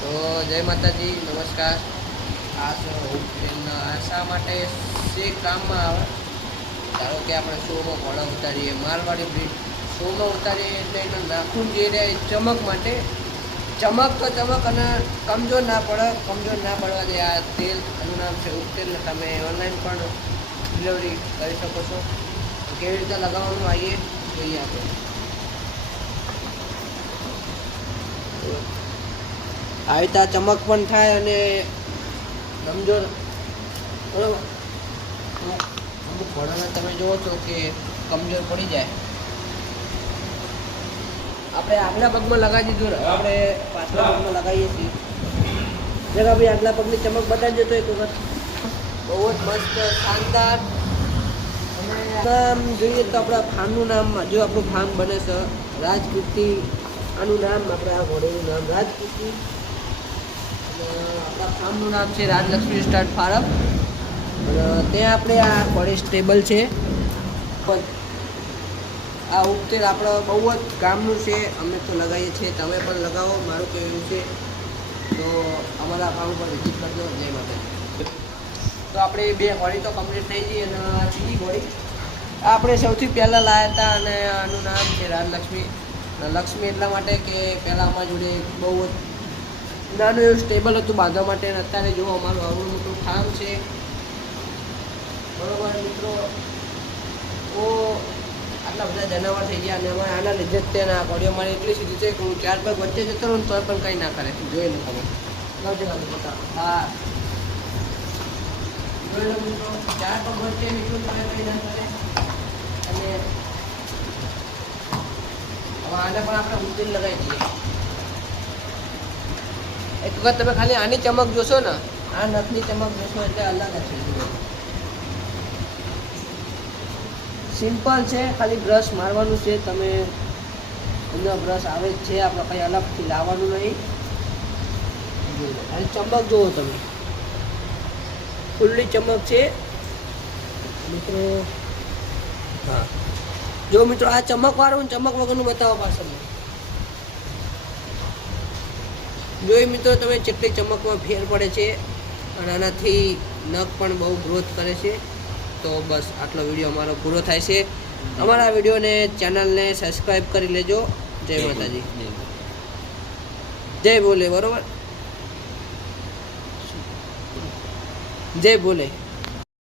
તો જય માતાજી, નમસ્કાર. આ શા માટે જે કામમાં આવે, ધારો કે આપણે શોમાં ઘોડા ઉતારીએ, માલવાળી બ્રીડ શોમાં ઉતારીએ એટલે એનો નાખૂન જે રહે એ ચમક માટે, ચમક તો ચમક અને કમજોર ના પડવા દે. આ તેલ એનું નામ છે ઉપતેલ. તમે ઓનલાઈન પણ ડિલિવરી કરી શકો છો. કેવી રીતે લગાવવાનું આવીએ જોઈએ આપણે. આવી રીતે ચમક પણ થાય અને કમજોર, બરાબર. અમુક ઘોડાના તમે જુઓ છો કે કમજોર પડી જાય. આપણે આગલા પગમાં લગાવી દીધું, આપણે પાછલા પગમાં લગાવીએ છીએ. જરા ભાઈ આગલા પગની ચમક બતાવી દેતો એક વખત. બહુ જ મસ્ત, શાનદાર. અને નામ જોઈએ તો આપણા ફાર્મનું નામ, જો આપણું ફાર્મ બને છે રાજકીર્તિ, આનું નામ, આપણે આ ઘોડીનું નામ રાજકીર્તિ. આપણા ફાર્મનું નામ છે રાજલક્ષ્મી સ્ટાર્ટ ફાર્મ. અને ત્યાં આપણે આ ઘોડી સ્ટેબલ છે. આ ઉપતેલ આપણે બહુ જ કામનું છે. અમે તો લગાવીએ છીએ, તમે પણ લગાવો, મારું કહેવું છે. તો અમારા ફાર્મ પર વિઝિટ કરજો. જય માતાજી. તો આપણે બે ઘોડી તો કમ્પ્લીટ થઈ ગઈ. અને આ ત્રીજી ઘોડી આપણે સૌથી પહેલાં લાવ્યા હતા અને આનું નામ છે રાજલક્ષ્મી. લક્ષ્મી એટલા માટે કે પહેલાં અમારા જોડે બહુ જ નાનું એવું સ્ટેબલ હતું બાંધવા માટે. અને અત્યારે જુઓ અમારું આવડું મોટું ફાર્મ છે, બરોબર મિત્રો. તો આટલા બધા જનાવર થઈ ગયા અને અમારે આના લીધે જ તેના ઘોડીઓ મારી એટલી સીધી છે કે હું 4 પગ વચ્ચે જતો રહું તો પણ કંઈ ના કરે. જોઈ લો તમે, લાવજો બતાવો. હા, જોઈ લો મિત્રો, 4 પગ વચ્ચે નીકળું તમે કંઈ ના કરે. અને હવે આને પણ આપણે ઉતરી લગાવી દઈએ. એક વખત તમે ખાલી આની ચમક જોશો ને, આ નખની ચમક જોશો એટલે અલગ જ છે. સિમ્પલ છે, ખાલી બ્રશ મારવાનું છે. તમે અંદર બ્રશ આવે જ છે, આપણે કંઈ અલગથી લાવવાનું નહીં. અને ચમક જુઓ તમે, ખુલ્લી ચમક છે મિત્રો. હા, જો મિત્રો આ ચમકવાળું ચમક વગરનું બતાવો પાછળ. જોઈ મિત્રો તમે કેટલી ચમકમાં ફેર પડે છે. અને આનાથી નખ પણ બહુ ગ્રોથ કરે છે. તો બસ આટલો વિડીયો અમારો પૂરો થાય છે. અમારા વિડીયોને, ચેનલને સબસ્ક્રાઈબ કરી લેજો. જય માતાજી, જય બોલે, બરોબર, જય બોલે.